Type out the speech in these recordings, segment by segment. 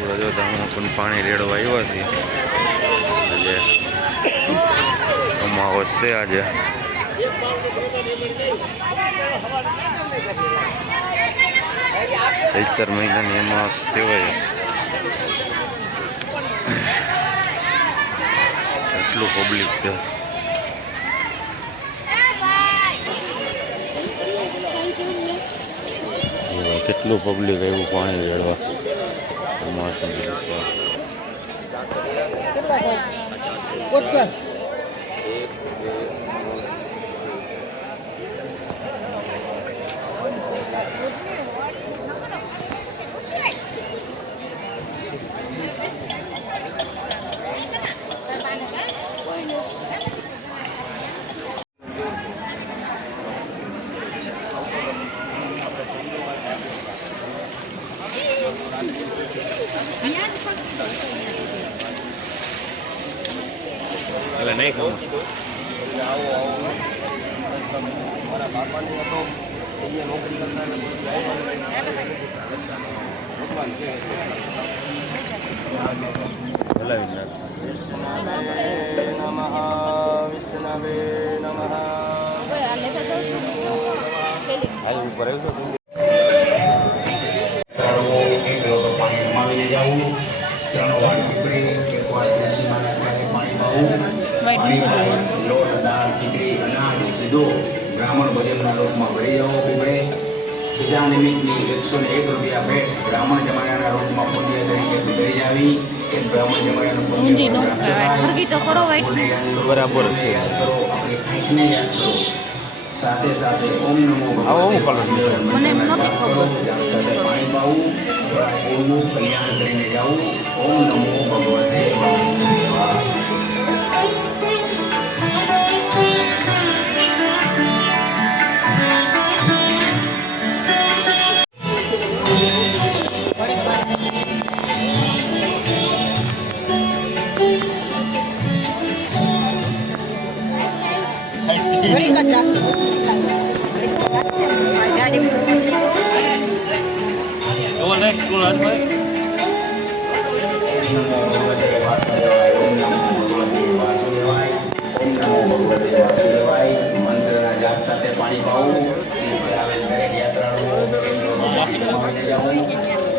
જો તમે પણ પાણી રેડવા આવ્યા છીએ આજે અમાવસ છે આજે ચૈતર મહિનાની અમાવસ કહેવાય એટલું પબ્લિક છે કેટલું પબ્લિક આવ્યું પાણી રેડવા અમાસનું દિવસ એટલે નહીં ખાવું ઉપર આવ્યું બ્રાહ્મણ ભોજનના રૂપમાં ભરી જવો પીપળે સીધા નિમિત્તની 101 રૂપિયા ભેટ બ્રાહ્મણ જમાયાના રૂપમાં પુણ્ય તરીકે ભરી જાવી એક બ્રાહ્મણ જમાયાનું પુણ્ય બરાબર છે કરો આપણી આંખને યાદ કરો સાથે સાથે ઓમ નમો મને નહોતી ખબર પાણી પાવું ઓમનું કલ્યાણ કરીને જાવું ઓમ નમો ભગવતે વાસુદેવાય મંત્રના જાપ સાથે પાણી પાવું આવેલ દરેક યાત્રાળુઓ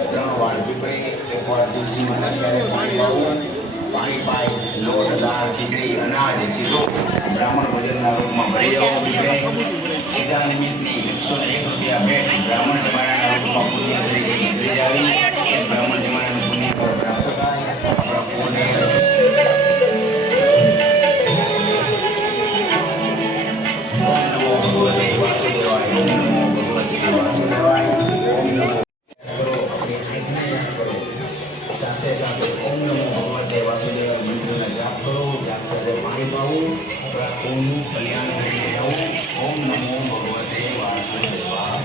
3 વાર પીપળે 1 વાર તુલસીમાં નાખીને પાણી પાવું પાણી પાઈ લોટ દાળ ખીચડી અનાજ સીધો બ્રાહ્મણ ભોજનના રૂપમાં ભરી જવો પીપળે સીધા નિમિત્તની 101 રૂપિયા ભેટ બ્રાહ્મણ જમાનાના રૂપમાં પુણ્ય તરીકે ભરી જાવી બ્રાહ્મણ જમાનાનું પુણ્ય પ્રાપ્ત થાય આપણા પુણ્ય સાથે સાથે ઓમ નમો ભગવતે વાસુદેવાય મંત્રના જાપ કરો જાપ સાથે પાણી પાવું ઓમનું કલ્યાણ કરીને જાવું ઓમ નમો ભગવતે વાસુદેવાય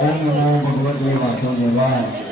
ઓમ નમો ભગવતે વાસુદેવાય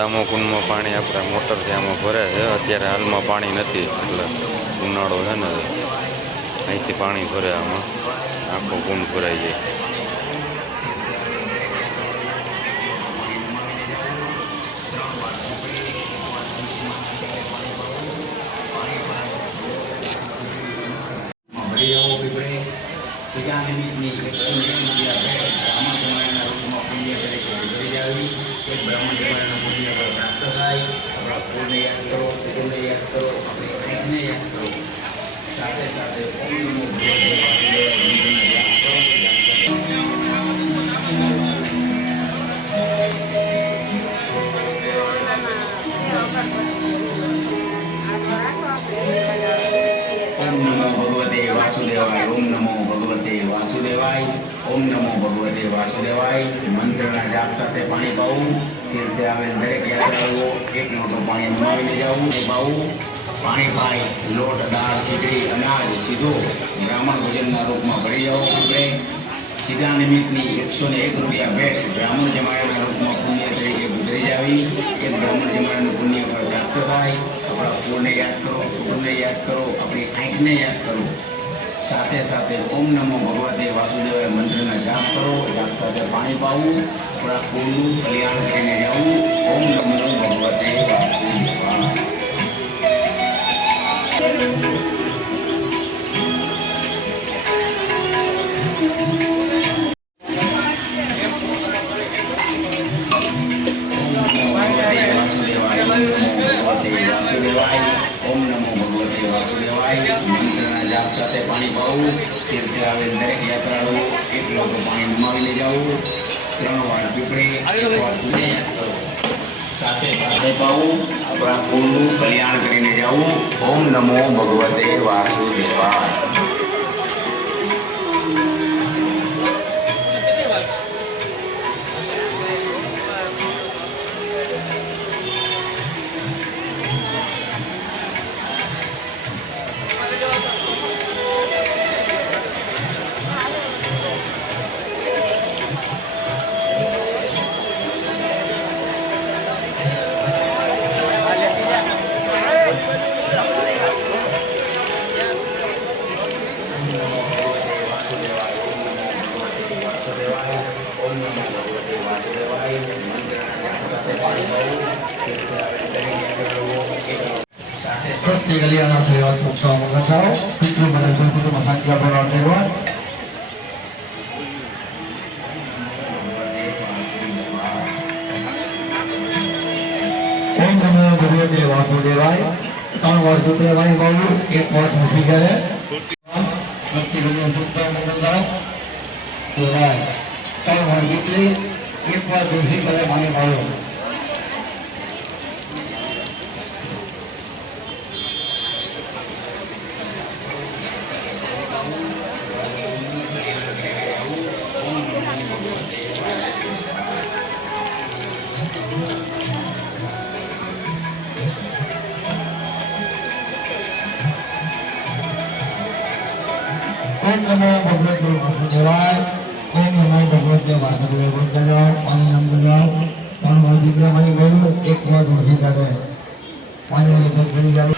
દામોકુંડમાં પાણી આપણે મોટરથી આમાં ભરે છે. અત્યારે હાલમાં પાણી નથી એટલે ઉનાળો છે ને અહીંથી પાણી ભરે આમાં આખો કુંડ ભરાઈ જાય. સીધા નિમિત્તની 101 રૂપિયા ભેટ બ્રાહ્મણ જમાડાના રૂપમાં પુણ્ય તરીકે ગુજરી જાવી. એક બ્રાહ્મણ જમાડાના પુણ્ય પર પ્રાપ્ત થાય. આપણા કુળને યાદ કરો, પિતૃને યાદ કરો, આપણી આંખને યાદ કરો. સાથે સાથે ઓમ નમો ભગવતે વાસુદેવાય મંત્રને જાપ કરો. ઓમ નમો ભગવતે વાસુદેવાય. ઓમ નમો ભગવતે વાસુદેવાય. ઓમ નમો ભગવતે વાસુદેવાય. મંત્રના જાપ સાથે પાણી પાવું. તીર્થે આવેલ દરેક યાત્રાળુઓ એક લોટો પાણી નમાવીને જવું. પાવું. પાણી પાઈ લોટ, દાળ, ખીચડી, અનાજ સીધો બ્રાહ્મણ ભોજનના રૂપમાં ભરી જવો. આપણે સીધા નિમિત્તની 101 રૂપિયા ભેટ બ્રાહ્મણ જમાડાના રૂપમાં પુણ્ય તરીકે ગુજરી જાવી. એક બ્રાહ્મણ જમાડાનું પુણ્ય પર પ્રાપ્ત થાય. આપણા કુળને યાદ કરો, કુટુંબને યાદ કરો, આપણી આંખને યાદ કરો. સાથે સાથે ઓમ નમો ભગવતે વાસુદેવાય મંત્રના જાપ કરો. જાપ સાથે પાણી પાવું. આપણા કુળનું કલ્યાણ કરીને જવું. ઓમ નમો ભગવતે વાસુદેવાય. ઓમ નમો ભગવતે વાસુદેવાય. મંત્રના જાપ સાથે પાણી પાવું. તીર્થે આવેલ દરેક યાત્રાળુઓ એક લોટો પાણી નમાવીને જવું. 3 વાર પીપળે, 1 વાર પુણે સાથે સાથે પાવું. આપણા કુળનું કલ્યાણ કરીને જવું. ઓમ નમો ભગવતે વાસુદેવાય. Terus kalian langsung lewat sukses mengasau, itu pada itu masalah berlalu lewat. Om Namo Bhagavate Vasudevaya. Kalau Vasudevaya baru, एक बात मुझे है. Nanti kalian sukses mengasau, Tuhan. Kalau Vasudevaya, एक बात मुझे करें माने बारू. Om Namo Bhagavate Vasudevaya. Om Namo Bhagavate Vasudevaya. Pani nam belaw. Pan Vasudevaya mani baru. एक बात मुझे करें. Pani Vasudevaya.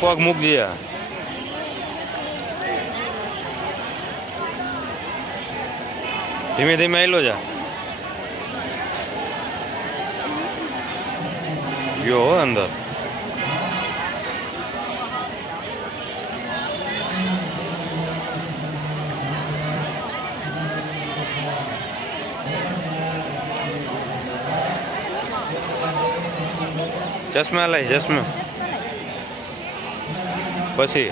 પગ મૂકજે. ધીમે ધીમે આવેલો જા ગયો હો અંદર. ચશ્મા લઈ ચશ્મા પછી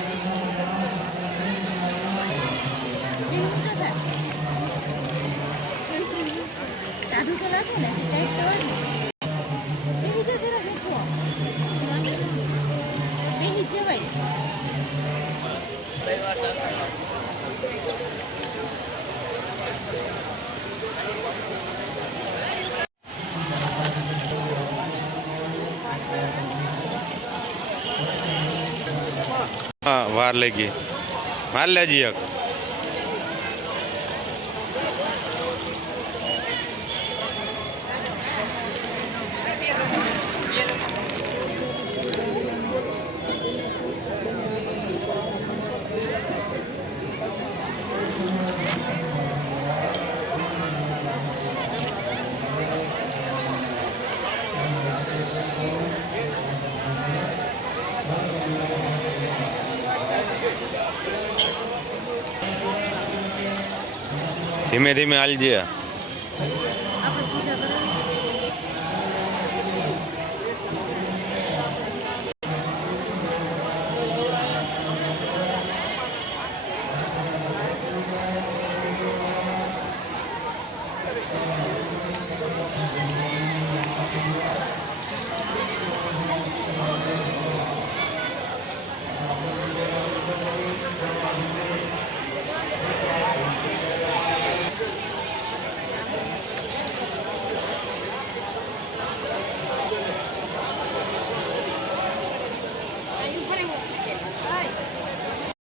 સાધુ તો લાગે ને કંઈક તો હોય ને બેહી જો જરા દેખો બેહી જવાય હા વાર લાગી માર લેજી એક. ધીમે ધીમે હાલજે.